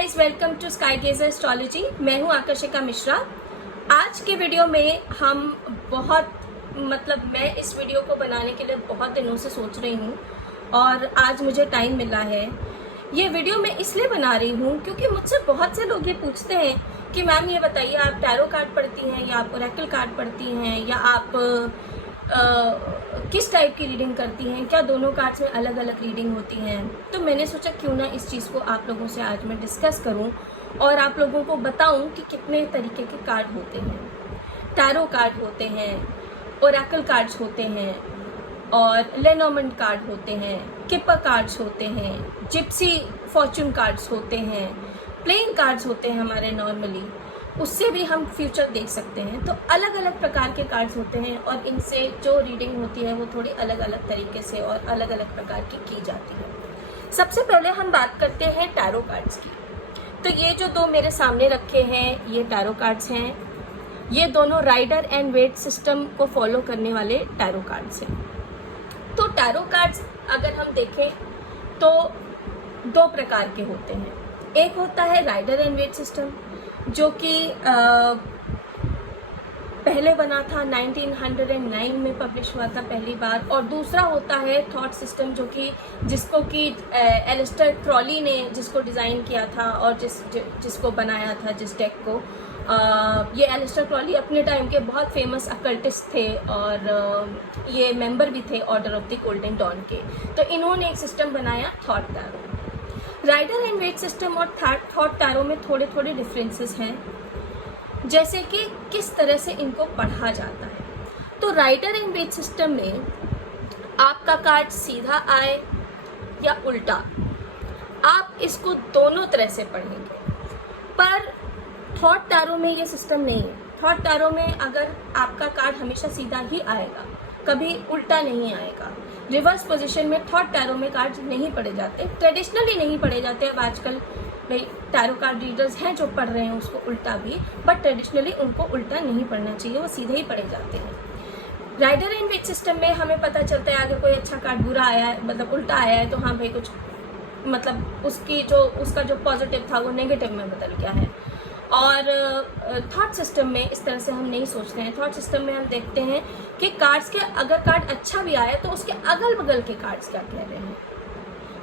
Guys, welcome to sky gazer astrology. मैं हूं आकर्षिका मिश्रा। आज के वीडियो में हम मैं इस वीडियो को बनाने के लिए बहुत दिनों से सोच रही हूं और आज मुझे टाइम मिला है। ये वीडियो मैं इसलिए बना रही हूं क्योंकि मुझसे बहुत से लोग ये पूछते हैं कि मैम ये बताइए, आप टैरो कार्ड पढ़ती हैं या आप ओरेकल कार्ड पढ़ती हैं या आप किस टाइप की रीडिंग करती हैं, क्या दोनों कार्ड्स में अलग अलग रीडिंग होती हैं। तो मैंने सोचा क्यों ना इस चीज़ को आप लोगों से आज मैं डिस्कस करूं और आप लोगों को बताऊं कि कितने तरीके के कार्ड होते हैं। टैरो कार्ड होते हैं, ओरेकल कार्ड्स होते हैं और लेनोर्मैंड कार्ड होते हैं, किपर कार्ड्स होते हैं, जिप्सी फॉर्चून कार्ड्स होते हैं, प्लेइंग कार्ड्स होते हैं हमारे नॉर्मली, उससे भी हम फ्यूचर देख सकते हैं। तो अलग अलग प्रकार के कार्ड्स होते हैं और इनसे जो रीडिंग होती है वो थोड़ी अलग अलग तरीके से और अलग अलग प्रकार की जाती है। सबसे पहले हम बात करते हैं टैरो कार्ड्स की। तो ये जो दो मेरे सामने रखे हैं ये टैरो कार्ड्स हैं। ये दोनों राइडर एंड वेट सिस्टम को फॉलो करने वाले टैरो कार्ड्स हैं। तो टैरो कार्ड्स अगर हम देखें तो दो प्रकार के होते हैं। एक होता है राइडर एंड वेट सिस्टम जो कि पहले बना था 1909 में पब्लिश हुआ था पहली बार, और दूसरा होता है थॉट सिस्टम जिसको कि एलिस्टर क्रॉली ने जिसको डिज़ाइन किया था और जिसको बनाया था, जिस डेक को। ये एलिस्टर क्रॉली अपने टाइम के बहुत फेमस अकल्टिस्ट थे और ये मेंबर भी थे Order of the Golden Dawn के। तो इन्होंने एक सिस्टम बनाया Thoth tarot. Rider and Waite system और थॉट टैरो में थोड़े थोड़े डिफरेंसेस हैं, जैसे कि किस तरह से इनको पढ़ा जाता है। तो राइडर एंड वेट सिस्टम में आपका कार्ड सीधा आए या उल्टा, आप इसको दोनों तरह से पढ़ेंगे। पर थॉट टैरो में ये सिस्टम नहीं है। थॉट टैरो में अगर आपका कार्ड हमेशा सीधा ही आएगा, कभी उल्टा नहीं आएगा। रिवर्स पोजीशन में थॉट टैरो में कार्ड नहीं पढ़े जाते, ट्रेडिशनली नहीं पढ़े जाते। अब आजकल भाई टैरो कार्ड रीडर्स हैं जो पढ़ रहे हैं उसको उल्टा भी, बट ट्रेडिशनली उनको उल्टा नहीं पढ़ना चाहिए, वो सीधे ही पढ़े जाते हैं। राइडर एंड वेट सिस्टम में हमें पता चलता है अगर कोई अच्छा कार्ड बुरा आया है, मतलब उल्टा आया है, तो हाँ भाई कुछ मतलब उसका जो पॉजिटिव था वो नेगेटिव में बदल गया है। और थॉट सिस्टम में इस तरह से हम नहीं सोचते हैं। थॉट सिस्टम में हम देखते हैं कि कार्ड्स के अगर कार्ड अच्छा भी आया तो उसके अगल बगल के कार्ड्स क्या कह रहे हैं।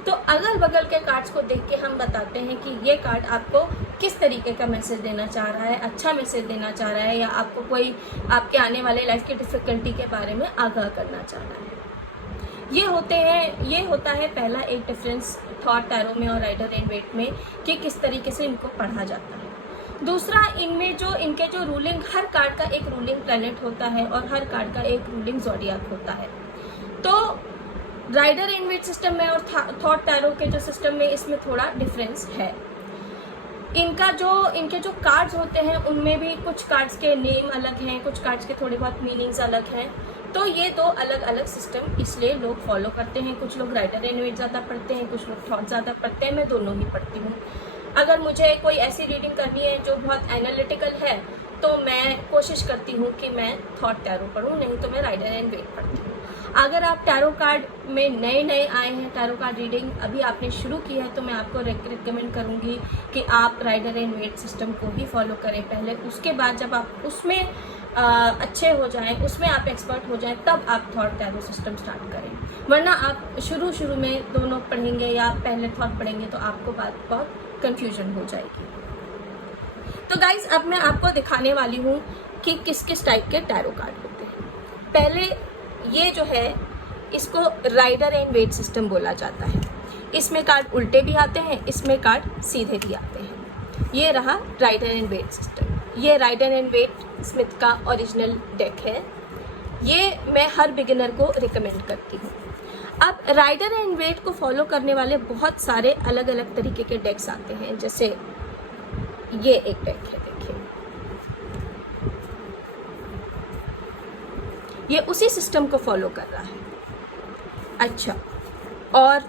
तो अगल बगल के कार्ड्स को देख के हम बताते हैं कि ये कार्ड आपको किस तरीके का मैसेज देना चाह रहा है, अच्छा मैसेज देना चाह रहा है या आपको कोई आपके आने वाले लाइफ की डिफिकल्टी के बारे में आगाह करना चाह रहा है। ये होता है पहला एक डिफरेंस थॉट टैरो में और राइडर एंड वेट में कि किस तरीके से इनको पढ़ा जाता है। दूसरा, इनके जो रूलिंग, हर कार्ड का एक रूलिंग प्लैनेट होता है और हर कार्ड का एक रूलिंग ज़ोडिएक होता है। तो राइडर एंड वेट सिस्टम में और थॉट टैरो के जो सिस्टम में इसमें थोड़ा डिफरेंस है। इनके जो कार्ड्स होते हैं उनमें भी कुछ कार्ड्स के नेम अलग हैं, कुछ कार्ड्स के थोड़े बहुत मीनिंग्स अलग हैं। तो ये दो अलग अलग सिस्टम इसलिए लोग फॉलो करते हैं। कुछ लोग राइडर एंड वेट ज़्यादा पढ़ते हैं, कुछ लोग थॉट ज़्यादा पढ़ते हैं। मैं दोनों ही पढ़ती हूँ। अगर मुझे कोई ऐसी रीडिंग करनी है जो बहुत एनालिटिकल है तो मैं कोशिश करती हूँ कि मैं थॉट टैरो पढूं, नहीं तो मैं राइडर एंड वेट पढ़ती हूँ। अगर आप टैरो कार्ड में नए आए हैं, टैरो कार्ड रीडिंग अभी आपने शुरू की है, तो मैं आपको रिकमेंड करूँगी कि आप राइडर एंड वेट सिस्टम को ही फॉलो करें पहले। उसके बाद जब आप उसमें अच्छे हो जाएं, उसमें आप एक्सपर्ट हो जाएं, तब आप थॉट टैरो सिस्टम स्टार्ट करें। वरना आप शुरू में दोनों पढ़ेंगे या पहले थॉट पढ़ेंगे तो आपको बात बहुत कंफ्यूजन हो जाएगी। तो गाइज, अब मैं आपको दिखाने वाली हूँ कि किस किस टाइप के टैरो कार्ड होते हैं। पहले ये जो है इसको राइडर एंड वेट सिस्टम बोला जाता है। इसमें कार्ड उल्टे भी आते हैं, इसमें कार्ड सीधे भी आते हैं। ये रहा राइडर एंड वेट सिस्टम। ये राइडर एंड वेट स्मिथ का ओरिजिनल डेक है। ये मैं हर बिगिनर को रिकमेंड करती हूँ। अब राइडर एंड वेट को फॉलो करने वाले बहुत सारे अलग अलग तरीके के डेक्स आते हैं। जैसे ये एक डेक है, देखिए, ये उसी सिस्टम को फॉलो कर रहा है। अच्छा, और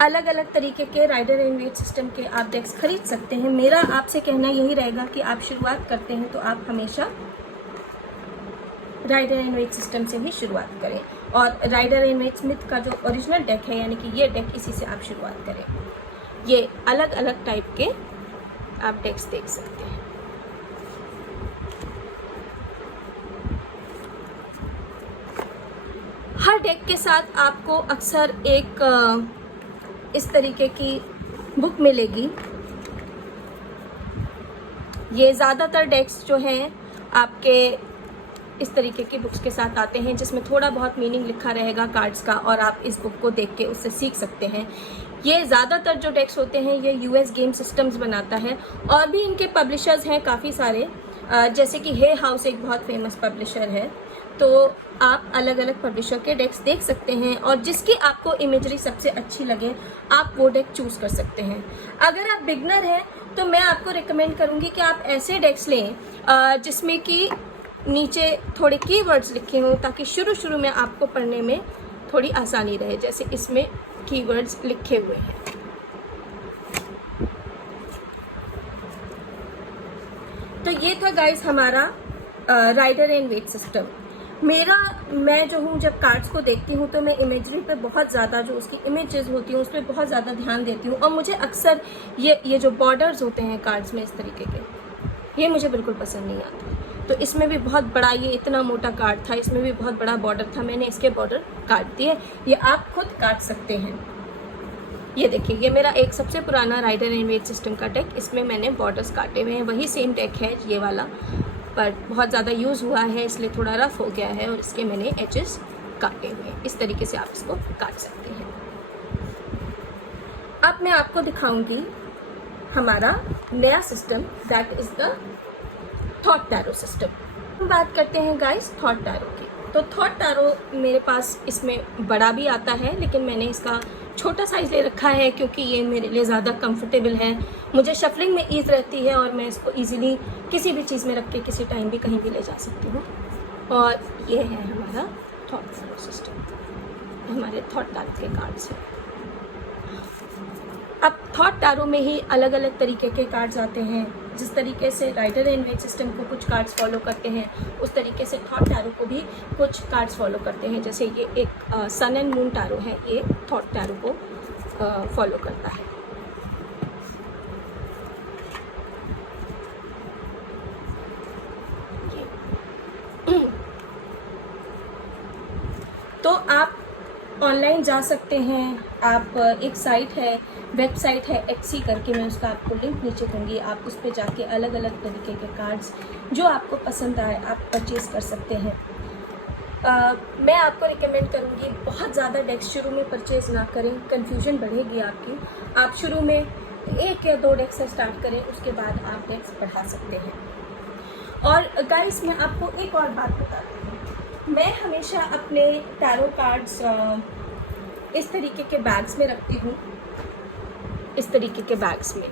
अलग अलग तरीके के राइडर एंड वेट सिस्टम के आप डेक्स खरीद सकते हैं। मेरा आपसे कहना यही रहेगा कि आप शुरुआत करते हैं तो आप हमेशा राइडर एंड वेट सिस्टम से ही शुरुआत करें और राइडर एंड वेट स्मिथ का जो ओरिजिनल डेक है, यानी कि ये डेक, इसी से आप शुरुआत करें। ये अलग अलग टाइप के आप डेक्स देख सकते हैं। हर डेक के साथ आपको अक्सर एक इस तरीके की बुक मिलेगी। ये ज़्यादातर डेक्स जो हैं आपके इस तरीके की बुक्स के साथ आते हैं, जिसमें थोड़ा बहुत मीनिंग लिखा रहेगा कार्ड्स का, और आप इस बुक को देख के उससे सीख सकते हैं। ये ज़्यादातर जो डेक्स होते हैं ये यूएस गेम सिस्टम्स बनाता है, और भी इनके पब्लिशर्स हैं काफ़ी सारे, जैसे कि हे हाउस एक बहुत फेमस पब्लिशर है। तो आप अलग अलग पब्लिशर के डेक्स देख सकते हैं, और जिसकी आपको इमेजरी सबसे अच्छी लगे आप वो डेक चूज़ कर सकते हैं। अगर आप बिगनर हैं तो मैं आपको रिकमेंड करूँगी कि आप ऐसे डेक्स लें जिसमें कि नीचे थोड़े कीवर्ड्स लिखे हों, ताकि शुरू में आपको पढ़ने में थोड़ी आसानी रहे। जैसे इसमें कीवर्ड्स लिखे हुए हैं। तो ये था गाइस हमारा राइडर एंड वेट सिस्टम। मैं जो हूँ जब कार्ड्स को देखती हूँ तो मैं इमेजरी पे बहुत ज़्यादा, जो उसकी इमेजेस होती हैं उस पर बहुत ज़्यादा ध्यान देती हूँ, और मुझे अक्सर ये जो बॉर्डर्स होते हैं कार्ड्स में इस तरीके के, ये मुझे बिल्कुल पसंद नहीं आते। तो इसमें भी बहुत बड़ा, ये इतना मोटा कार्ड था, इसमें भी बहुत बड़ा बॉर्डर था, मैंने इसके बॉर्डर काट दिए। ये आप खुद काट सकते हैं। ये देखिए, ये मेरा एक सबसे पुराना राइडर एंड वेट सिस्टम का डेक, इसमें मैंने बॉर्डर्स काटे हुए हैं। वही सेम डेक है ये वाला, पर बहुत ज़्यादा यूज़ हुआ है इसलिए थोड़ा रफ हो गया है, और इसके मैंने एजेस काटे हुए हैं। इस तरीके से आप इसको काट सकते हैं। अब मैं आपको दिखाऊंगी हमारा नया system, that is the thought tarot system. हम बात करते हैं गाइस थॉट टैरो की। तो थॉट टैरो मेरे पास इसमें बड़ा भी आता है, लेकिन मैंने इसका छोटा साइज़ ले रखा है क्योंकि ये मेरे लिए ज़्यादा कंफर्टेबल है। मुझे शफलिंग में ईज़ रहती है, और मैं इसको ईज़िली किसी भी चीज़ में रख के किसी टाइम भी कहीं भी ले जा सकती हूँ। और ये है हमारा थॉट टैरो सिस्टम, हमारे थॉट टैरो के कार्ड्स हैं। अब थॉट टैरो में ही अलग अलग तरीके के कार्ड्स आते हैं। जिस तरीके से राइडर एंड वेट सिस्टम को कुछ कार्ड्स फॉलो करते हैं, उस तरीके से थॉट टैरो को भी कुछ कार्ड्स फॉलो करते हैं। जैसे ये एक सन एंड मून टैरो है, ये थॉट टैरो को फॉलो करता है। तो आप ऑनलाइन जा सकते हैं। आप एक साइट है, वेबसाइट है एक्सी करके, मैं उसका आपको लिंक नीचे दूँगी। आप उस पर जाके अलग अलग तरीके के कार्ड्स जो आपको पसंद आए आप परचेज़ कर सकते हैं। मैं आपको रिकमेंड करूँगी बहुत ज़्यादा डेक्स शुरू में परचेज़ ना करें, कन्फ्यूजन बढ़ेगी आपकी। आप शुरू में 1 या 2 डेक्स से स्टार्ट करें, उसके बाद आप डेक्स बढ़ा सकते हैं। और गाइस मैं आपको एक और बात बताती हूँ, मैं हमेशा अपने टैरो कार्ड्स इस तरीके के बैग्स में रखती हूँ। इस तरीके के बैग्स में,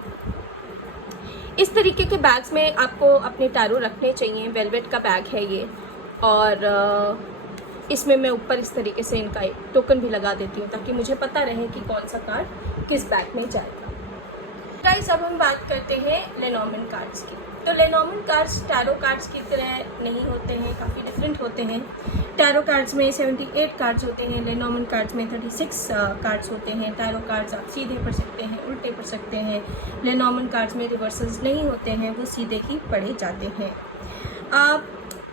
इस तरीके के बैग्स में आपको अपने टैरो रखने चाहिए। वेलवेट का बैग है ये, और इसमें मैं ऊपर इस तरीके से इनका एक टोकन भी लगा देती हूँ, ताकि मुझे पता रहे कि कौन सा कार्ड किस बैग में जाएगा। गाइस अब हम बात करते हैं लेनॉर्मन कार्ड्स की। तो लेनॉर्मन कार्ड्स टैरो कार्ड्स की तरह नहीं होते हैं, काफ़ी डिफरेंट होते हैं। टैरो कार्ड्स में 78 कार्ड्स होते हैं, लेनॉर्मन कार्ड्स में 36 कार्ड्स होते हैं। टैरो कार्ड्स आप सीधे पढ़ सकते हैं, उल्टे पढ़ सकते हैं। लेनॉर्मन कार्ड्स में रिवर्सल्स नहीं होते हैं, वो सीधे ही पढ़े जाते हैं।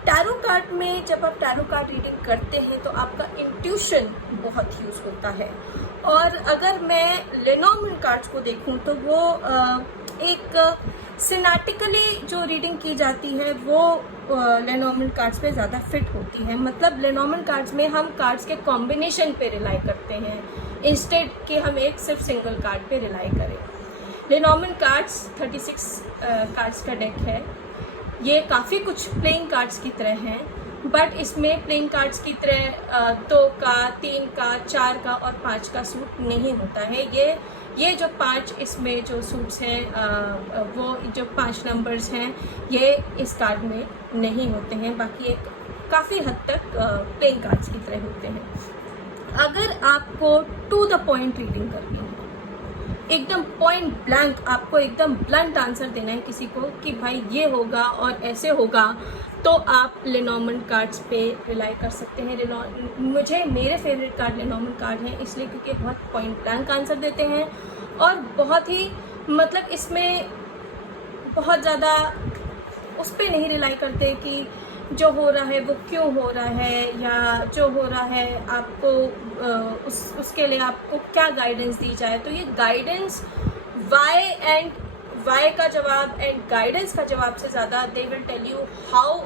टैरो कार्ड में जब आप टैरो कार्ड रीडिंग करते हैं तो आपका इंट्यूशन बहुत यूज़ होता है। और अगर मैं लेनॉर्मन कार्ड्स को देखूं तो वो एक सिनेमैटिकली जो रीडिंग की जाती है वो लेनॉर्मन कार्ड्स पे ज़्यादा फिट होती है। मतलब लेनॉर्मन कार्ड्स में हम कार्ड्स के कॉम्बिनेशन पे रिलाई करते हैं, इंस्टेड कि हम एक सिर्फ सिंगल कार्ड पे रिलाई करें। लेनॉर्मन कार्ड्स 36 कार्ड्स का डेक है। ये काफ़ी कुछ प्लेइंग कार्ड्स की तरह हैं, बट इसमें प्लेइंग कार्ड्स की तरह 2 का, 3 का, 4 का और 5 का सूट नहीं होता है। ये जो 5 इसमें जो सूट्स हैं, वो जो 5 नंबर्स हैं, ये इस कार्ड में नहीं होते हैं। बाकी एक काफ़ी हद तक प्लेइंग कार्ड्स की तरह होते हैं। अगर आपको टू द पॉइंट रीडिंग करनी है, एकदम पॉइंट ब्लैंक, आपको एकदम ब्लंट आंसर देना है किसी को कि भाई ये होगा और ऐसे होगा, तो आप लेनॉर्मन कार्ड्स पे रिलाई कर सकते हैं। मेरे फेवरेट कार्ड लेनॉर्मन कार्ड हैं, इसलिए क्योंकि बहुत पॉइंट ब्लैंक आंसर देते हैं और बहुत ही मतलब इसमें बहुत ज़्यादा उस पर नहीं रिलाई करते कि जो हो रहा है वो क्यों हो रहा है, या जो हो रहा है आपको उसके लिए आपको क्या गाइडेंस दी जाए। तो ये गाइडेंस वाई का जवाब एंड गाइडेंस का जवाब से ज़्यादा they will tell you how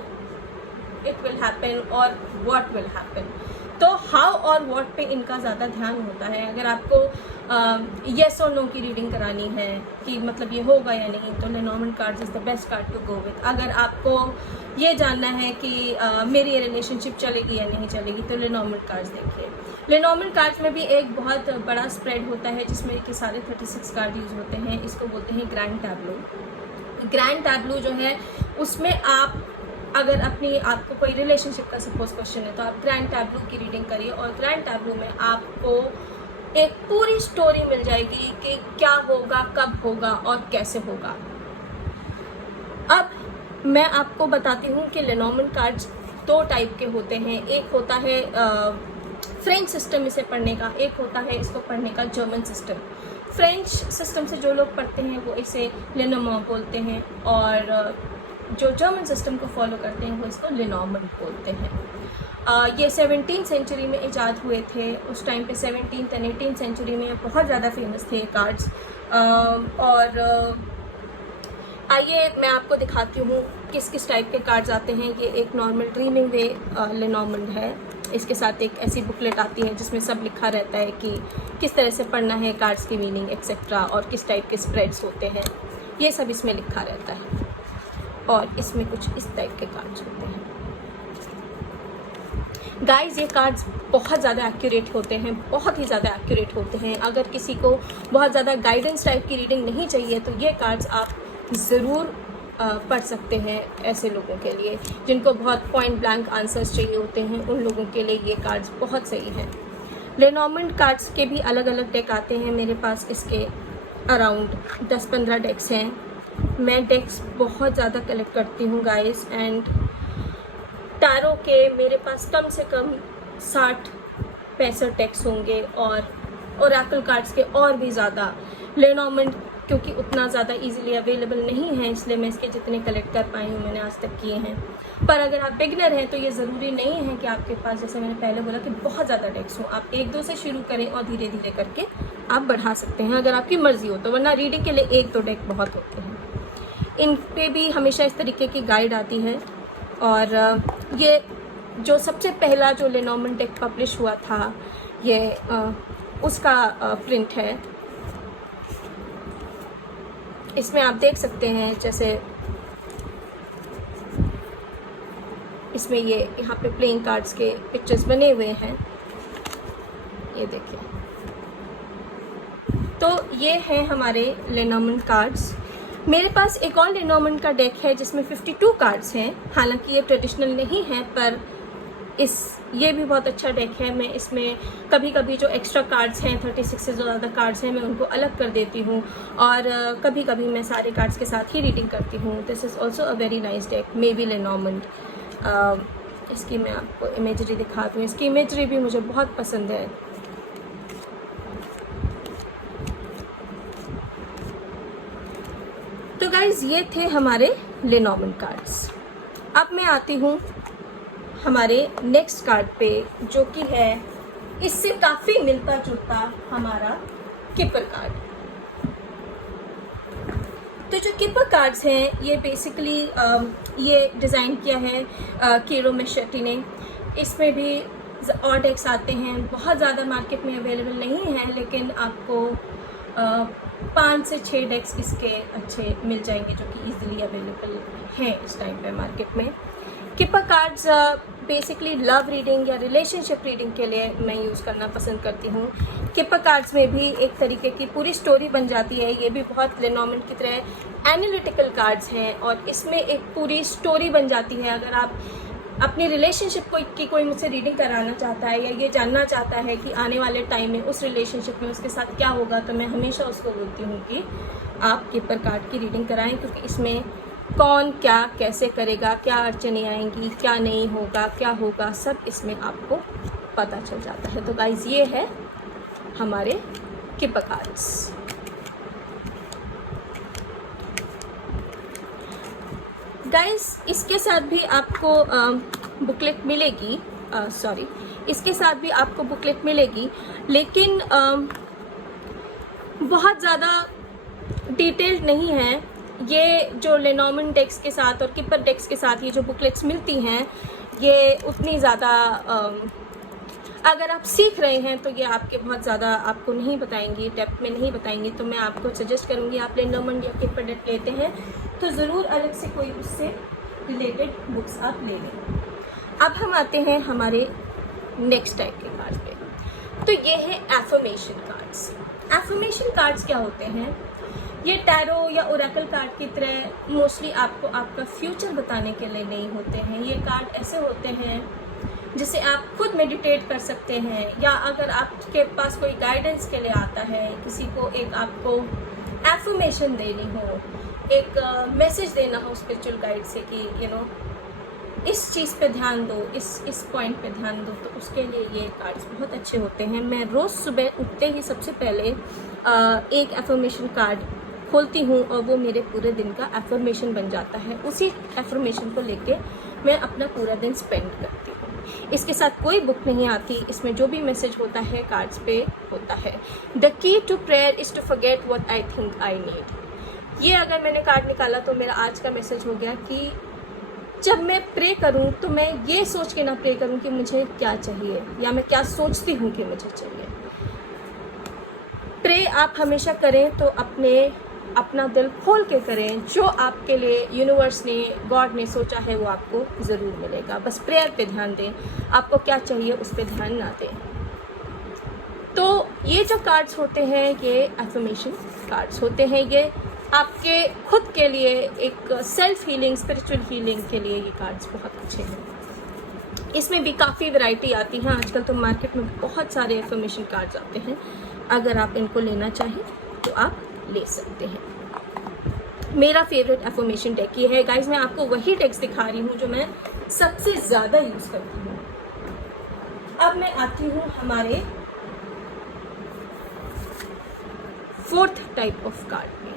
it will happen और व्हाट विल हैपन। तो हाउ और व्हाट पे इनका ज़्यादा ध्यान होता है। अगर आपको येस और नो की रीडिंग करानी है कि मतलब ये होगा या नहीं, तो Lenormand cards is the best card to go with. अगर आपको ये जानना है कि मेरी ये रिलेशनशिप चलेगी या नहीं चलेगी, तो लेनॉर्मंड कार्ड्स देखिए। लेनॉर्मंड कार्ड्स में भी एक बहुत बड़ा स्प्रेड होता है जिसमें कि सारे 36 कार्ड यूज़ होते हैं। इसको बोलते हैं ग्रैंड टैब्लो। ग्रैंड टैब्लो जो है उसमें आप अगर आपको कोई रिलेशनशिप का सपोज क्वेश्चन है, तो आप ग्रैंड टैब्लो की रीडिंग करिए और ग्रैंड टैब्लो में आपको एक पूरी स्टोरी मिल जाएगी कि क्या होगा, कब होगा और कैसे होगा। अब मैं आपको बताती हूँ कि लेनॉर्मंड कार्ड्स 2 टाइप के होते हैं। एक होता है फ्रेंच सिस्टम इसे पढ़ने का, एक होता है इसको पढ़ने का जर्मन सिस्टम। फ्रेंच सिस्टम से जो लोग पढ़ते हैं वो इसे लेनोर्मंड बोलते हैं, और जो जर्मन सिस्टम को फॉलो करते हैं वो इसको लेनॉर्मंड बोलते हैं। ये 17th सेंचुरी में इजाद हुए थे। उस टाइम पे 17th एंड 18th सेंचुरी में बहुत ज़्यादा फेमस थे ये कार्ड्स। और आइए मैं आपको दिखाती हूँ किस किस टाइप के कार्ड्स आते हैं। ये एक नॉर्मल ड्रीमिंग वे लेनॉर्मंड है। इसके साथ एक ऐसी बुकलेट आती है जिसमें सब लिखा रहता है कि किस तरह से पढ़ना है, कार्ड्स की मीनिंग एक्सेट्रा, और किस टाइप के स्प्रेड्स होते हैं, ये सब इसमें लिखा रहता है। और इसमें कुछ इस टाइप के कार्ड्स होते हैं। गाइस ये कार्ड्स बहुत ज़्यादा एक्यूरेट होते हैं, बहुत ही ज़्यादा एक्यूरेट होते हैं। अगर किसी को बहुत ज़्यादा गाइडेंस टाइप की रीडिंग नहीं चाहिए, तो ये कार्ड्स आप ज़रूर पढ़ सकते हैं। ऐसे लोगों के लिए जिनको बहुत पॉइंट ब्लैंक आंसर्स चाहिए होते हैं, उन लोगों के लिए ये कार्ड्स बहुत सही हैं। लेनॉर्मंड कार्ड्स के भी अलग अलग डेक आते हैं। मेरे पास इसके अराउंड 10-15 डेक्स हैं। मैं डेक्स बहुत ज़्यादा कलेक्ट करती हूँ गाइस, एंड टैरो के मेरे पास कम से कम 60-65 डेक्स होंगे, और ओरेकल कार्ड्स के और भी ज़्यादा। लेनॉर्मंड क्योंकि उतना ज़्यादा इजीली अवेलेबल नहीं है, इसलिए मैं इसके जितने कलेक्ट कर पाई हूँ मैंने आज तक किए हैं। पर अगर आप बिगनर हैं तो ये ज़रूरी नहीं है कि आपके पास, जैसे मैंने पहले बोला, कि बहुत ज़्यादा डेक्स हों। आप 1-2 से शुरू करें और धीरे धीरे करके आप बढ़ा सकते हैं अगर आपकी मर्ज़ी हो तो, वरना रीडिंग के लिए 1-2 डेक बहुत होते हैं। इन पे भी हमेशा इस तरीके की गाइड आती है। और ये जो सबसे पहला जो लेनॉर्मंड डेक पब्लिश हुआ था, ये उसका प्रिंट है। इसमें आप देख सकते हैं, जैसे इसमें ये यहाँ पे प्लेइंग कार्ड्स के पिक्चर्स बने हुए हैं, ये देखिए। तो ये हैं हमारे लेनॉर्मंड कार्ड्स। मेरे पास एक और लेनॉर्मंड का डेक है जिसमें 52 कार्ड्स हैं। हालांकि ये ट्रेडिशनल नहीं है, पर ये भी बहुत अच्छा डेक है। मैं इसमें कभी कभी जो एक्स्ट्रा कार्ड्स हैं, 36 से जो ज़्यादा कार्ड्स हैं, मैं उनको अलग कर देती हूँ, और कभी कभी मैं सारे कार्ड्स के साथ ही रीडिंग करती हूँ। This is also a very nice deck, maybe Lenormand. इसकी मैं आपको इमेजरी दिखाती हूँ। इसकी इमेजरी भी मुझे बहुत पसंद है। तो गाइज ये थे हमारे लेनॉर्मंड कार्ड्स। अब मैं आती हूँ हमारे नेक्स्ट कार्ड पे, जो कि है इससे काफ़ी मिलता जुलता हमारा किपर कार्ड। तो जो किपर कार्ड्स हैं ये बेसिकली ये डिज़ाइन किया है कीरो मेशेटी ने। इसमें भी और डेक्स आते हैं, बहुत ज़्यादा मार्केट में अवेलेबल नहीं है, लेकिन आपको 5 से 6 डेक्स इसके अच्छे मिल जाएंगे जो कि इजीली अवेलेबल हैं इस टाइम पे मार्केट में। किपर कार्ड्स बेसिकली लव रीडिंग या रिलेशनशिप रीडिंग के लिए मैं यूज़ करना पसंद करती हूँ। किपर कार्ड्स में भी एक तरीके की पूरी स्टोरी बन जाती है। ये भी बहुत लेनॉर्मंड की तरह एनालिटिकल कार्ड्स हैं, और इसमें एक पूरी स्टोरी बन जाती है। अगर आप अपनी रिलेशनशिप की कोई मुझसे रीडिंग कराना चाहता है, या ये जानना चाहता है कि आने वाले टाइम में उस रिलेशनशिप में उसके साथ क्या होगा, तो मैं हमेशा उसको बोलती हूँ कि आप किपर कार्ड की रीडिंग कराएं, क्योंकि इसमें कौन क्या कैसे करेगा, क्या अड़चने आएंगी, क्या नहीं होगा, क्या होगा, सब इसमें आपको पता चल जाता है। तो गाइज ये है हमारे किपर कार्ड्स। गाइस इसके साथ भी आपको बुकलेट मिलेगी, इसके साथ भी आपको बुकलेट मिलेगी, लेकिन बहुत ज़्यादा डिटेल्ड नहीं है। ये जो लेनॉर्मन डेस्क के साथ और किपर डेस्क के साथ ये जो बुकलेट्स मिलती हैं, ये उतनी ज़्यादा अगर आप सीख रहे हैं तो ये आपके बहुत ज़्यादा आपको नहीं बताएंगी, डेप्थ में नहीं बताएंगी। तो मैं आपको सजेस्ट करूँगी, आप लेनॉर्मन या किपर डेस्क लेते हैं तो ज़रूर अलग से कोई उससे रिलेटेड बुक्स आप ले लें। अब हम आते हैं हमारे नेक्स्ट टाइप के कार्ड पे। तो ये है एफर्मेशन कार्ड्स। एफर्मेशन कार्ड्स क्या होते हैं? ये टैरो या ओरेकल कार्ड की तरह मोस्टली आपको आपका फ्यूचर बताने के लिए नहीं होते हैं। ये कार्ड ऐसे होते हैं जिसे आप खुद मेडिटेट कर सकते हैं, या अगर आपके पास कोई गाइडेंस के लिए आता है, किसी को एक आपको एफर्मेशन देनी हो, एक मैसेज देना हो स्पिरिचुअल गाइड से कि इस चीज़ पे ध्यान दो, इस पॉइंट पे ध्यान दो, तो उसके लिए ये कार्ड्स बहुत अच्छे होते हैं। मैं रोज़ सुबह उठते ही सबसे पहले एक एफर्मेशन कार्ड खोलती हूँ और वो मेरे पूरे दिन का एफर्मेशन बन जाता है। उसी एफर्मेशन को लेके मैं अपना पूरा दिन स्पेंड करती हूँ। इसके साथ कोई बुक नहीं आती, इसमें जो भी मैसेज होता है कार्ड्स पे होता है। The key to prayer is to forget what I think I need. ये अगर मैंने कार्ड निकाला तो मेरा आज का मैसेज हो गया कि जब मैं प्रे करूं तो मैं ये सोच के ना प्रे करूं कि मुझे क्या चाहिए या मैं क्या सोचती हूं कि मुझे चाहिए। प्रे आप हमेशा करें तो अपना दिल खोल के करें। जो आपके लिए यूनिवर्स ने, गॉड ने सोचा है वो आपको ज़रूर मिलेगा। बस प्रेयर पे ध्यान दें, आपको क्या चाहिए उस पर ध्यान ना दें। तो ये जो कार्ड्स होते हैं ये एफर्मेशन कार्ड्स होते हैं। ये आपके खुद के लिए एक सेल्फ हीलिंग, स्पिरिचुअल हीलिंग के लिए ये कार्ड्स बहुत अच्छे हैं। इसमें भी काफ़ी वैरायटी आती है। आजकल तो मार्केट में बहुत सारे एफर्मेशन कार्ड्स आते हैं। अगर आप इनको लेना चाहें तो आप ले सकते हैं। मेरा फेवरेट एफर्मेशन डेक ये है। गाइज मैं आपको वही डेक्स दिखा रही हूँ जो मैं सबसे ज़्यादा यूज़ करती हूँ। अब मैं आती हूँ हमारे फोर्थ टाइप ऑफ कार्ड में।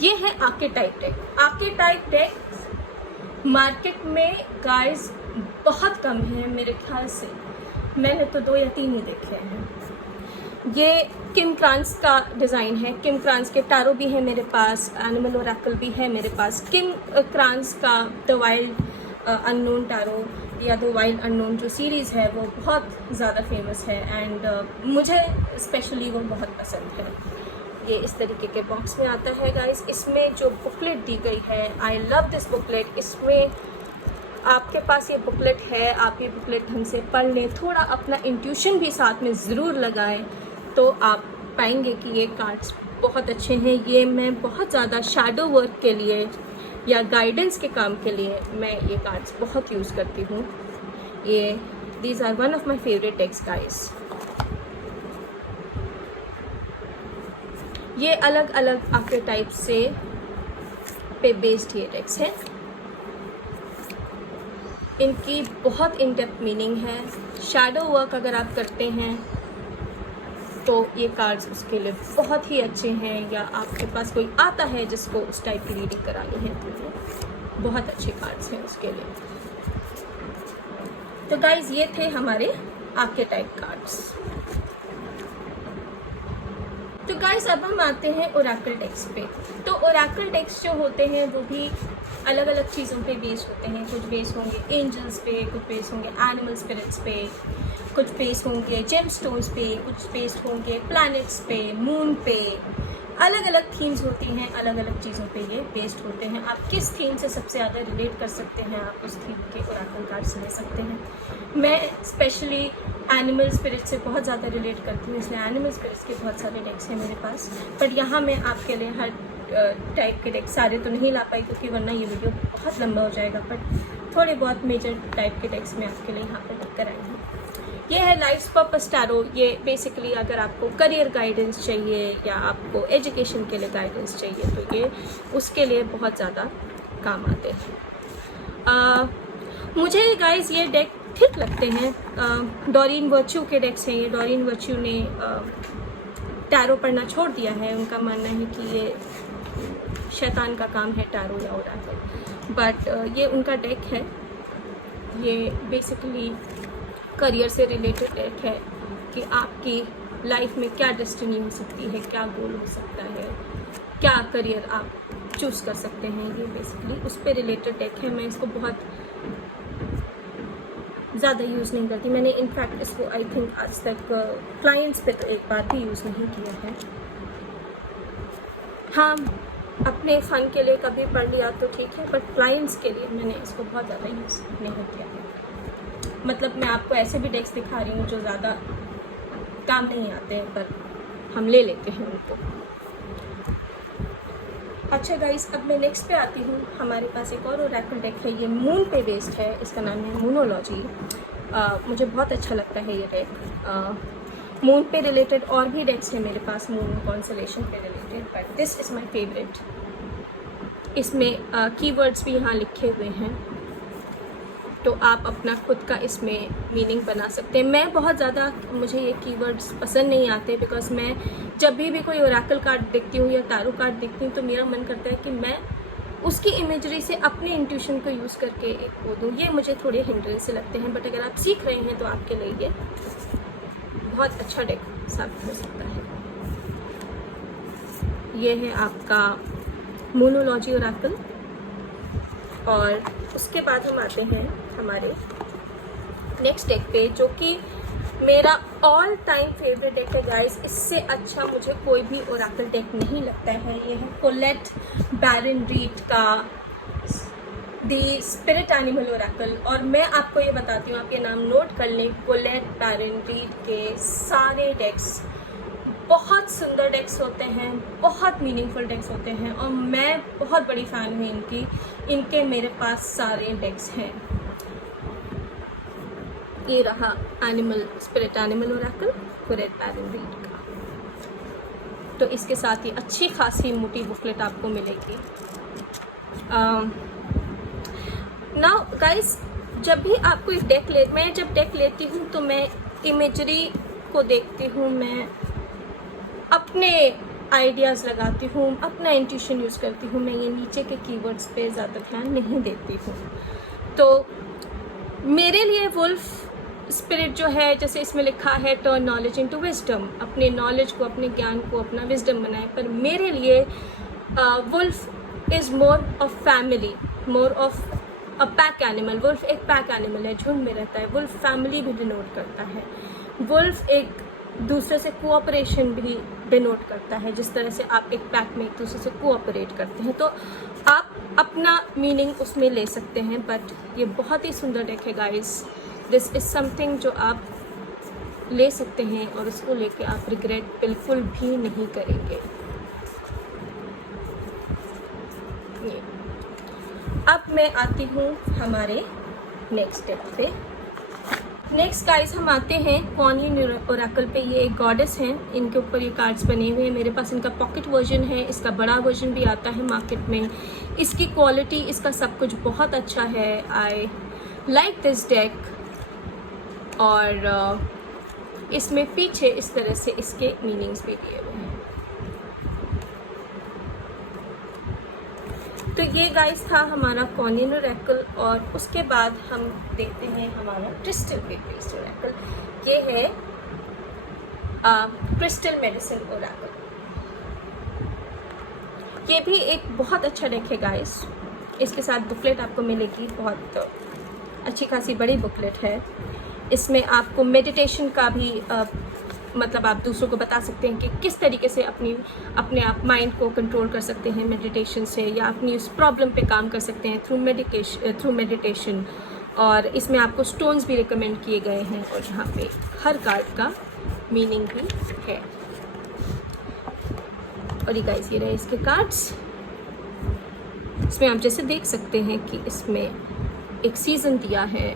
ये है archetype deck. Archetype deck market में गाइस बहुत कम है, मेरे ख्याल से मैंने तो 2 या 3 ही देखे हैं। ये किम क्रांस का डिज़ाइन है। किम क्रांस के टारो भी है मेरे पास, एनिमल ओरेकल भी है मेरे पास। किम क्रांस का द वाइल्ड अननोन टारो या द वाइल्ड अननोन जो सीरीज़ है वो बहुत ज़्यादा फेमस है एंड मुझे स्पेशली वो बहुत पसंद है। ये इस तरीके के बॉक्स में आता है गाइस। इसमें जो बुकलेट दी गई है, आई लव दिस बुकलेट। इसमें आपके पास ये बुकलेट है, आप ये बुकलेट ढंग से पढ़ लें, थोड़ा अपना इंट्यूशन भी साथ में ज़रूर लगाएं तो आप पाएंगे कि ये कार्ड्स बहुत अच्छे हैं। ये मैं बहुत ज़्यादा शैडो वर्क के लिए या गाइडेंस के काम के लिए मैं ये कार्ड्स बहुत यूज़ करती हूँ। ये these are one of my favourite decks guys. ये अलग अलग आर्केटाइप से पे बेस्ड ये डेक्स है। इनकी बहुत इन डेप्थ मीनिंग है। शैडो वर्क अगर आप करते हैं तो ये कार्ड्स उसके लिए बहुत ही अच्छे हैं, या आपके पास कोई आता है जिसको उस टाइप की रीडिंग करानी है तो ये बहुत अच्छे कार्ड्स हैं उसके लिए। तो गाइज ये थे हमारे आर्केटाइप कार्ड्स। तो गाइस अब हम आते हैं ओरेकल डेक्स पे। तो ओरेकल डेक्स जो होते हैं वो भी अलग अलग चीज़ों पे बेस होते हैं। कुछ बेस होंगे एंजल्स पे, कुछ बेस होंगे एनिमल स्पिरिट्स पे, कुछ बेस होंगे जेम स्टोन्स पे, कुछ बेस होंगे प्लैनेट्स पे, मून पे। अलग अलग थीम्स होती हैं, अलग अलग चीज़ों पे ये बेस्ड होते हैं। आप किस थीम से सबसे ज़्यादा रिलेट कर सकते हैं, आप उस थीम के ओरेकल कार्ड्स ले सकते हैं। मैं स्पेशली एनिमल स्पिरिट से बहुत ज़्यादा रिलेट करती हूँ, इसलिए एनिमल स्पिरिट्स के बहुत सारे डेक्स हैं मेरे पास। पर यहाँ मैं आपके लिए हर टाइप के डेक्स सारे तो नहीं ला पाई क्योंकि वरना ये वीडियो बहुत लंबा हो जाएगा, बट थोड़े बहुत मेजर टाइप के डेक्स मैं आपके लिए यहाँ पर लेकर आई हूँ। ये है लाइफ पर्पस टैरो। ये बेसिकली अगर आपको करियर गाइडेंस चाहिए या आपको एजुकेशन के लिए गाइडेंस चाहिए तो ये उसके लिए बहुत ज़्यादा काम आते हैं। मुझे गाइस ये डेक ठीक लगते हैं। डॉरिन वर्च्यू के डेक्स हैं ये। डॉरिन वर्च्यू ने टैरो पढ़ना छोड़ दिया है। उनका मानना है कि ये शैतान का काम है टैरो या ओरेकल। बट ये उनका डेक है। ये बेसिकली करियर से रिलेटेड डेक है कि आपकी लाइफ में क्या डेस्टिनी हो सकती है, क्या गोल हो सकता है, क्या करियर आप चूज़ कर सकते हैं। ये बेसिकली उस पर रिलेटेड डेक है। मैं इसको बहुत ज़्यादा यूज़ नहीं करती। मैंने इनफैक्ट इसको आई थिंक आज तक क्लाइंट्स पे तो एक बार भी यूज़ नहीं किया है। हाँ, अपने फ़न के लिए कभी पढ़ लिया तो ठीक है, बट क्लाइंट्स के लिए मैंने इसको बहुत ज़्यादा यूज़ नहीं किया है। मतलब मैं आपको ऐसे भी डेक्स दिखा रही हूँ जो ज़्यादा काम नहीं आते हैं, पर हम ले लेते हैं उनको। अच्छा गाइस, अब मैं नेक्स्ट पे आती हूँ। हमारे पास एक और ओरेकल डेक है। ये मून पे बेस्ड है। इसका नाम है मूनोलॉजी। मुझे बहुत अच्छा लगता है ये डेक। मून पे रिलेटेड और भी डेक्स हैं मेरे पास, मून कॉन्सलेशन पे related, but this is my favourite. इसमें कीवर्ड्स भी यहाँ लिखे हुए हैं, तो आप अपना खुद का इसमें मीनिंग बना सकते हैं। मैं बहुत ज़्यादा, मुझे ये कीवर्ड्स पसंद नहीं आते, बिकॉज मैं जब भी कोई ओरेकल कार्ड देखती हूँ या टैरो कार्ड देखती हूँ तो मेरा मन करता है कि मैं उसकी इमेजरी से अपने इंट्यूशन को यूज़ करके एक वो दूँ। ये मुझे थोड़े हिंड्रेंस से लगते हैं, बट अगर आप सीख रहे हैं तो आपके लिए ये बहुत अच्छा डेक साबित हो सकता है। ये है आपका मूनोलॉजी ओरेकल। और उसके बाद हम आते हैं हमारे नेक्स्ट डेक पे, जो कि मेरा ऑल टाइम फेवरेट डेक है गाइस। इससे अच्छा मुझे कोई भी ओरेकल डेक नहीं लगता है। ये है कोलेट बैरन रीड का दी स्पिरिट एनिमल ओरेकल। और मैं आपको ये बताती हूँ, आप ये नाम नोट कर लें, कोलेट बैरन रीड के सारे डेक्स बहुत सुंदर डेक्स होते हैं, बहुत मीनिंगफुल डेक्स होते हैं, और मैं बहुत बड़ी फ़ैन हूँ इनकी। इनके मेरे पास सारे डेक्स हैं। ये रहा animal spirit animal oracle Colette Baron Reed का। तो इसके साथ ही अच्छी खासी मोटी बुकलेट आपको मिलेगी। नाउ गाइस, जब भी आप कोई मैं जब डेक लेती हूँ तो मैं इमेजरी को देखती हूँ, मैं अपने आइडियाज़ लगाती हूँ, अपना इंट्यूशन यूज़ करती हूँ। मैं ये नीचे के कीवर्ड्स पे ज़्यादा ध्यान नहीं देती हूँ। तो मेरे लिए वुल्फ स्पिरिट जो है, जैसे इसमें लिखा है टर्न नॉलेज इनटू विजडम, अपने नॉलेज को, अपने ज्ञान को अपना विजडम बनाए, पर मेरे लिए wolf is more of family, more of a pack animal. Wolf एक पैक एनिमल है, झुंड में रहता है। वुल्फ फैमिली भी डिनोट करता है। वुल्फ एक दूसरे से कोऑपरेशन भी डिनोट करता है। जिस तरह से आप एक पैक में एक दूसरे से कोऑपरेट करते हैं, तो आप अपना मीनिंग उसमें ले सकते हैं। बट ये बहुत ही सुंदर डेक है गाइस। दिस इज़ समथिंग जो आप ले सकते हैं और उसको लेके आप रिग्रेट बिल्कुल भी नहीं करेंगे। अब मैं आती हूँ हमारे नेक्स्ट डेक पे। नेक्स्ट गाइस, हम आते हैं कुआन यिन ओरेकल पे। ये एक गॉडेस हैं, इनके ऊपर ये कार्ड्स बने हुए हैं। मेरे पास इनका पॉकेट वर्जन है, इसका बड़ा वर्जन भी आता है मार्केट में। इसकी क्वालिटी, इसका सब कुछ बहुत अच्छा है। I like this deck. और इसमें पीछे इस तरह से इसके मीनिंग्स भी दिए हुए हैं। तो ये गाइस था हमारा कुआन यिन ओरेकल। और उसके बाद हम देखते हैं हमारा क्रिस्टल पे बेस्ड ओरेकल। ये है क्रिस्टल मेडिसिन ओरेकल। ये भी एक बहुत अच्छा डेक है गाइस। इसके साथ बुकलेट आपको मिलेगी, बहुत अच्छी खासी बड़ी बुकलेट है। इसमें आपको मेडिटेशन का भी मतलब आप दूसरों को बता सकते हैं कि किस तरीके से अपने आप माइंड को कंट्रोल कर सकते हैं मेडिटेशन से, या अपनी उस प्रॉब्लम पे काम कर सकते हैं थ्रू मेडिटेशन। और इसमें आपको स्टोन्स भी रिकमेंड किए गए हैं, और यहाँ पे हर कार्ड का मीनिंग भी है। और ये गाइस, ये रहे इसके कार्ड्स। इसमें आप जैसे देख सकते हैं कि इसमें एक सीज़न दिया है,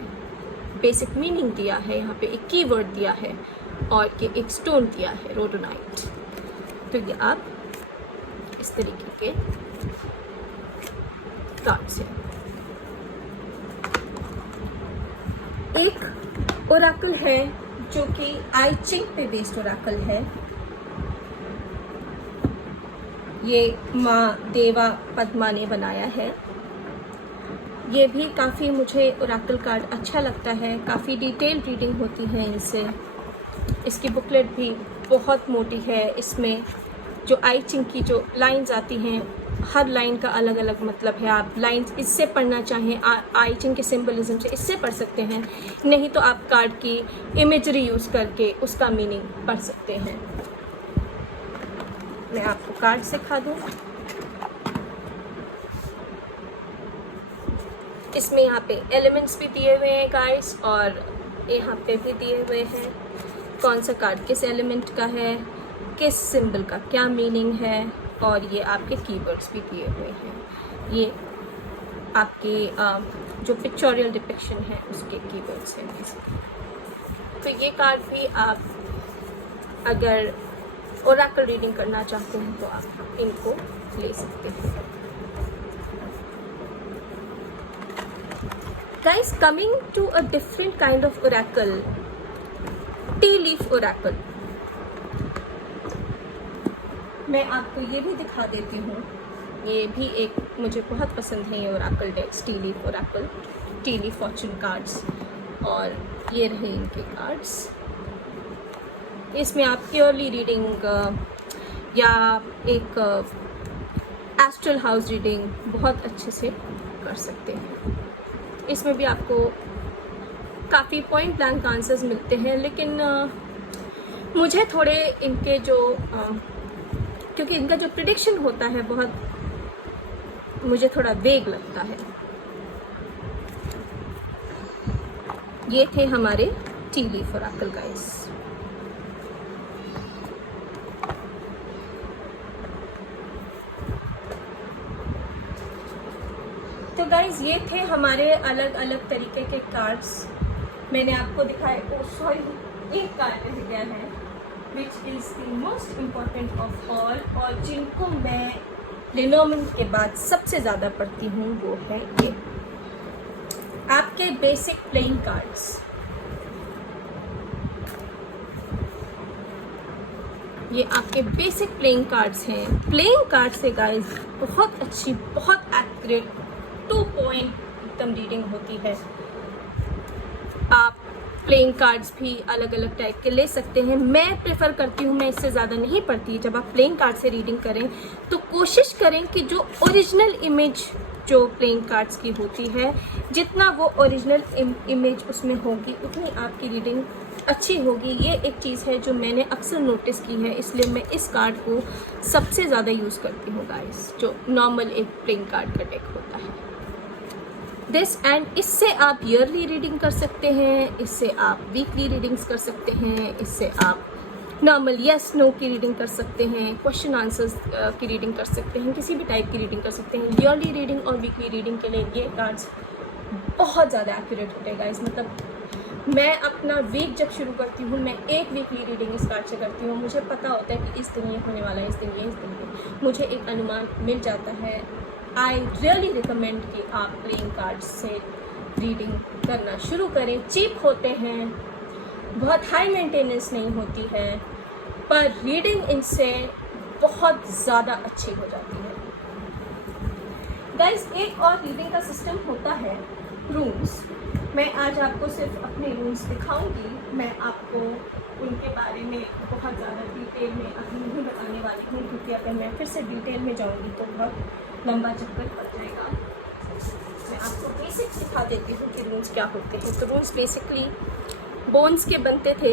बेसिक मीनिंग दिया है, यहाँ पे एक कीवर्ड दिया है, और ये एक स्टोन दिया है रोडोनाइट। तो ये आप इस तरीके के कार्ड्स हैं। एक ओरेकल है जो कि आई चिंग पे बेस्ड ओरेकल है। ये माँ देवा पद्मा ने बनाया है। ये भी काफ़ी मुझे ओरेकल कार्ड अच्छा लगता है, काफ़ी डिटेल रीडिंग होती है इनसे। इसकी बुकलेट भी बहुत मोटी है। इसमें जो आई चिंग की जो लाइंस आती हैं, हर लाइन का अलग अलग मतलब है। आप लाइंस इससे पढ़ना चाहें, आई चिंग के सिंबलिज्म से इससे पढ़ सकते हैं, नहीं तो आप कार्ड की इमेजरी यूज़ करके उसका मीनिंग पढ़ सकते हैं। मैं आपको कार्ड सिखा दूँ। इसमें यहाँ पे एलिमेंट्स भी दिए हुए हैं गाइस, और यहाँ पे भी दिए हुए हैं कौन सा कार्ड किस एलिमेंट का है, किस सिंबल का क्या मीनिंग है, और ये आपके कीवर्ड्स भी दिए हुए हैं। ये आपके जो पिक्चोरियल डिपिक्शन है उसके कीवर्ड्स हैं बेसिकली। तो ये कार्ड भी आप अगर ओरेकल रीडिंग करना चाहते हैं तो आप इनको ले सकते हैं। Guys, coming to a different kind of oracle, tea leaf oracle. मैं आपको ये भी दिखा देती हूँ। ये भी एक मुझे बहुत पसंद है ये oracle decks, tea leaf oracle, tea leaf fortune cards. और ये रहे इनके कार्ड्स। इसमें आप प्योरली रीडिंग या एक एस्ट्रल हाउस रीडिंग बहुत अच्छे से कर सकते हैं। इसमें भी आपको काफ़ी पॉइंट ब्लैंक आंसर्स मिलते हैं, लेकिन मुझे थोड़े इनके जो क्योंकि इनका जो प्रिडिक्शन होता है बहुत मुझे थोड़ा वेग लगता है। ये थे हमारे टी लीफ ओरेकल गाइस। तो गाइज ये थे हमारे अलग अलग तरीके के कार्ड्स मैंने आपको दिखाए। ओ सॉरी, एक कार्ड रह गया है which is the most important of all, और जिनको मैं लेनोर्मैंड के बाद सबसे ज़्यादा पढ़ती हूँ वो है ये आपके बेसिक प्लेइंग कार्ड्स। ये आपके बेसिक प्लेइंग कार्ड्स हैं। प्लेइंग कार्ड से गाइज बहुत अच्छी, बहुत एक्यूरेट 2 पॉइंट एकदम रीडिंग होती है। आप प्लेइंग कार्ड्स भी अलग अलग टाइप के ले सकते हैं। मैं प्रेफर करती हूँ, मैं इससे ज़्यादा नहीं पढ़ती। जब आप प्लेइंग कार्ड से रीडिंग करें तो कोशिश करें कि जो ओरिजिनल इमेज जो प्लेइंग कार्ड्स की होती है, जितना वो ओरिजिनल इमेज उसमें होगी उतनी आपकी रीडिंग अच्छी होगी। ये एक चीज़ है जो मैंने अक्सर नोटिस की है, इसलिए मैं इस कार्ड को सबसे ज़्यादा यूज़ करती हूँ गाइस, जो नॉर्मल एक प्लेइंग कार्ड का डेक होता है दिस। एंड इससे आप ईयरली रीडिंग कर सकते हैं, इससे आप वीकली रीडिंग्स कर सकते हैं, इससे आप नॉर्मल यस नो की रीडिंग कर सकते हैं, क्वेश्चन आंसर्स की रीडिंग कर सकते हैं, किसी भी टाइप की रीडिंग कर सकते हैं। ईयरली रीडिंग और वीकली रीडिंग के लिए ये कार्ड्स बहुत ज़्यादा एक्यूरेट होते हैं गाइस। मतलब मैं अपना वीक जब शुरू करती हूँ, मैं एक वीकली रीडिंग इस कार्ड से करती हूँ। मुझे पता होता है कि इस दिन ये होने वाला है, इस दिन ये, मुझे एक अनुमान मिल जाता है। आई रियली रिकमेंड कि आप प्लेइंग कार्ड्स से रीडिंग करना शुरू करें। चीप होते हैं, बहुत हाई मेंटेनेंस नहीं होती है, पर रीडिंग इनसे बहुत ज़्यादा अच्छी हो जाती है गाइस। एक और रीडिंग का सिस्टम होता है रून्स। मैं आज आपको सिर्फ अपने रून्स दिखाऊंगी। मैं आपको उनके बारे में बहुत ज़्यादा डिटेल में अभी नहीं बताने वाली हूँ, क्योंकि अगर मैं फिर से डिटेल में जाऊँगी तो बहुत लंबा चक्कर पड़ जाएगा। मैं आपको बेसिक दिखा देती हूँ कि रून्स क्या होते हैं। तो रून्स बेसिकली बोन्स के बनते थे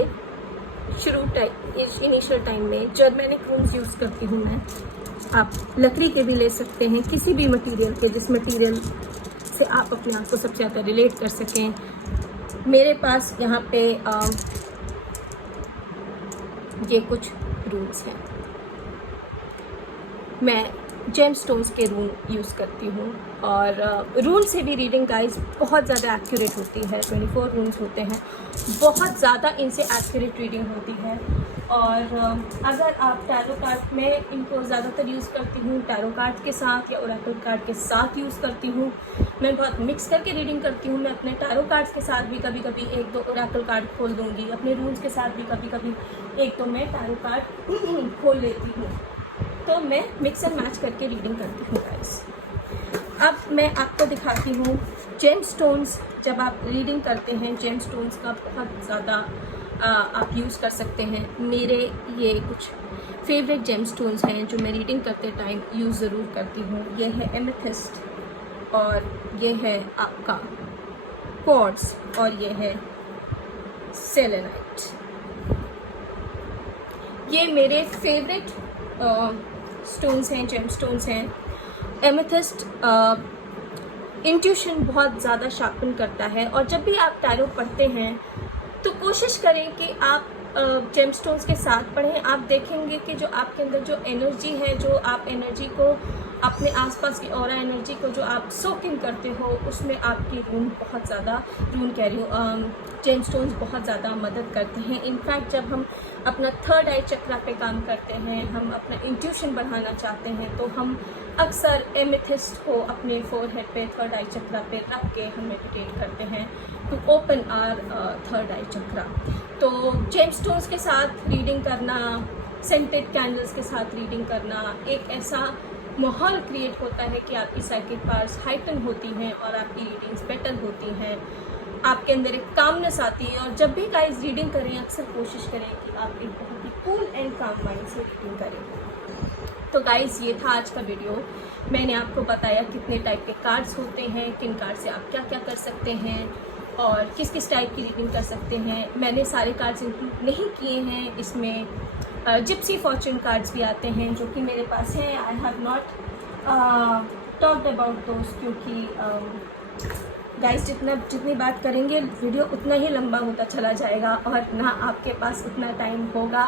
शुरू इनिशियल टाइम में। जर्मेनिक रून्स यूज़ करती हूँ मैं। आप लकड़ी के भी ले सकते हैं, किसी भी मटेरियल के, जिस मटेरियल से आप अपने आप को सबसे ज़्यादा रिलेट कर सकें। मेरे पास यहाँ पे ये कुछ रून्स हैं। मैं जेम स्टोन्स के रून यूज़ करती हूँ, और रून से भी रीडिंग गाइस बहुत ज़्यादा एक्यूरेट होती है। 24 रून्स होते हैं, बहुत ज़्यादा इनसे एक्यूरेट रीडिंग होती है। और अगर आप टैरो कार्ड में इनको ज़्यादातर यूज़ करती हूँ, टैरो कार्ड के साथ या ओरेकल कार्ड के साथ यूज़ करती हूँ। मैं बहुत मिक्स करके रीडिंग करती हूँ। मैं अपने टैरो कार्ड्स के साथ भी कभी कभी 1-2 ओरेकल कार्ड खोल दूँगी, अपने रून्स के साथ भी कभी कभी 1-2 मैं टैरो कार्ड खोल लेती हूँ। तो मैं मिक्स एंड मैच करके रीडिंग करती हूँ गाइस। अब मैं आपको दिखाती हूँ जेम स्टोन्स जब आप रीडिंग करते हैं, जेम स्टोन्स का बहुत ज़्यादा आप यूज़ कर सकते हैं। मेरे ये कुछ फेवरेट जेम स्टोन्स हैं जो मैं रीडिंग करते टाइम यूज़ ज़रूर करती हूँ। ये है एमेथिस्ट और ये है आपका क्वार्ट्ज और ये है सेलेनाइट। ये मेरे फेवरेट स्टोन्स हैं, जेम स्टोन्स हैं। एमेथिस्ट इंट्यूशन बहुत ज़्यादा शार्पन करता है और जब भी आप टैरो पढ़ते हैं तो कोशिश करें कि आप जेम स्टोन्स के साथ पढ़ें। आप देखेंगे कि जो आपके अंदर जो एनर्जी है, जो आप एनर्जी को अपने आसपास की ऑरा एनर्जी को जो आप सोक इन करते हो, उसमें आपकी रून बहुत ज़्यादा, रून कह रही हूँ, जेम स्टोन्स बहुत ज़्यादा मदद करते हैं। इनफैक्ट जब हम अपना थर्ड आई चक्रा पे काम करते हैं, हम अपना इंट्यूशन बढ़ाना चाहते हैं, तो हम अक्सर एमेथिस्ट को अपने फोरहेड पे, थर्ड आई चक्रा पे रख के हम मेडिटेट करते हैं टू ओपन आवर थर्ड आई चक्रा। तो जेम स्टोन्स के साथ रीडिंग करना, सेंटेड कैंडल्स के साथ रीडिंग करना एक ऐसा माहौल क्रिएट होता है कि आपकी साइकिक पावर्स हाइटन होती हैं और आपकी रीडिंग्स बेटर होती हैं। आपके अंदर एक कामनेस आती है। और जब भी गाइस रीडिंग करें, अक्सर कोशिश करें कि आप एक बहुत ही कूल एंड काम माइंड से रीडिंग करें। तो गाइस ये था आज का वीडियो। मैंने आपको बताया कितने टाइप के कार्ड्स होते हैं, किन कार्ड से आप क्या क्या कर सकते हैं और किस किस टाइप की रीडिंग कर सकते हैं। मैंने सारे कार्ड्स इंक्लूड नहीं किए हैं, इसमें जिप्सी फॉर्चून कार्ड्स भी आते हैं जो कि मेरे पास हैं। I have not talked about दोस्त, क्योंकि गाइस जितनी बात करेंगे वीडियो उतना ही लंबा होता चला जाएगा और ना आपके पास उतना टाइम होगा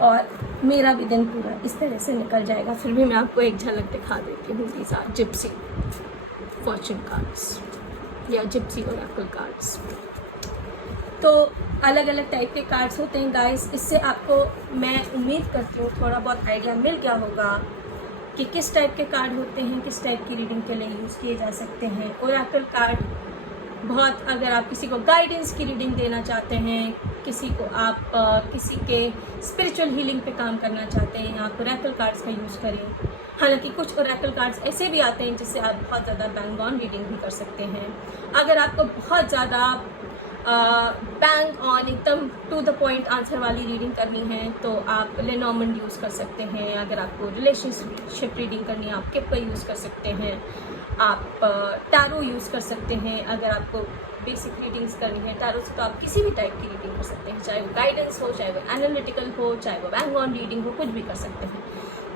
और मेरा भी दिन पूरा इस तरह से निकल जाएगा। फिर भी मैं आपको एक झलक दिखा देती हूँ। These are gypsy fortune cards या जिप्सी ओरेकल कार्ड्स। तो अलग अलग टाइप के कार्ड्स होते हैं गाइस। इससे आपको मैं उम्मीद करती हूँ थोड़ा बहुत आइडिया मिल गया होगा कि किस टाइप के कार्ड होते हैं, किस टाइप की रीडिंग के लिए यूज़ किए जा सकते हैं। ओरेकल कार्ड बहुत, अगर आप किसी को गाइडेंस की रीडिंग देना चाहते हैं, किसी को आप किसी के स्पिरिचुअल हीलिंग पे काम करना चाहते हैं, आप ओरेकल कार्ड्स का यूज़ करें। हालांकि कुछ ओरेकल कार्ड्स ऐसे भी आते हैं जिससे आप बहुत ज़्यादा बैंग ऑन रीडिंग भी कर सकते हैं। अगर आपको बहुत ज़्यादा बैंग ऑन एकदम टू द पॉइंट आंसर वाली रीडिंग करनी है तो आप लेनॉर्मंड यूज़ कर सकते हैं। अगर आपको रिलेशनशिप रीडिंग करनी है आप किपल यूज़ कर सकते हैं, आप टैरो यूज़ कर सकते हैं। अगर आपको बेसिक रीडिंग्स करनी है टैरो से तो आप किसी भी टाइप की रीडिंग कर सकते हैं, चाहे वो गाइडेंस हो, चाहे वो एनालिटिकल हो, चाहे वो बैंग ऑन रीडिंग हो, कुछ भी कर सकते हैं।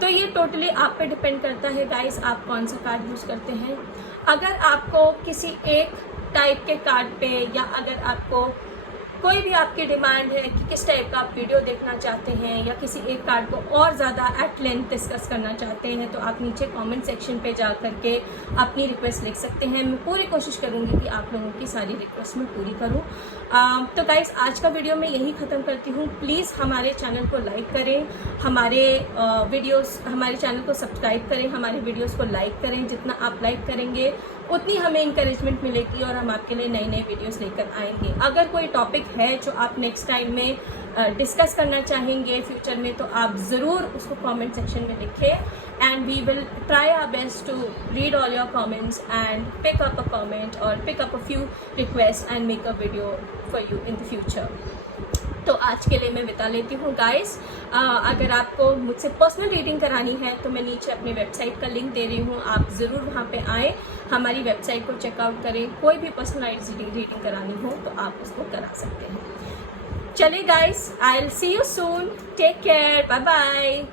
तो ये टोटली आप पे डिपेंड करता है गाइस, आप कौन सा कार्ड यूज़ करते हैं। अगर आपको किसी एक टाइप के कार्ड पे, या अगर आपको कोई भी आपकी डिमांड है कि किस टाइप का आप वीडियो देखना चाहते हैं या किसी एक कार्ड को और ज़्यादा एट लेंथ डिस्कस करना चाहते हैं, तो आप नीचे कमेंट सेक्शन पे जा करके अपनी रिक्वेस्ट लिख सकते हैं। मैं पूरी कोशिश करूँगी कि आप लोगों की सारी रिक्वेस्ट मैं पूरी करूँ। तो गाइस आज का वीडियो मैं यही ख़त्म करती हूँ। प्लीज़ हमारे चैनल को लाइक करें, हमारे हमारे चैनल को सब्सक्राइब करें, हमारे वीडियोज़ को लाइक करें। जितना आप लाइक करेंगे उतनी हमें इंकरेजमेंट मिलेगी और हम आपके लिए नए नए वीडियोस लेकर आएंगे। अगर कोई टॉपिक है जो आप नेक्स्ट टाइम में डिस्कस करना चाहेंगे फ्यूचर में, तो आप ज़रूर उसको कमेंट सेक्शन में लिखें and we will try our best to read all your comments and pick up a comment और pick up a few request and make a video for you in the future. तो आज के लिए मैं बिता लेती हूँ गाइस। अगर आपको मुझसे पर्सनल रीडिंग करानी है तो मैं नीचे अपने वेबसाइट का लिंक दे रही हूँ, आप ज़रूर वहाँ पे आएँ, हमारी वेबसाइट को चेकआउट करें। कोई भी पर्सनलाइज्ड रीडिंग करानी हो तो आप उसको करा सकते हैं। चलिए guys, I will see you soon, take care, bye bye.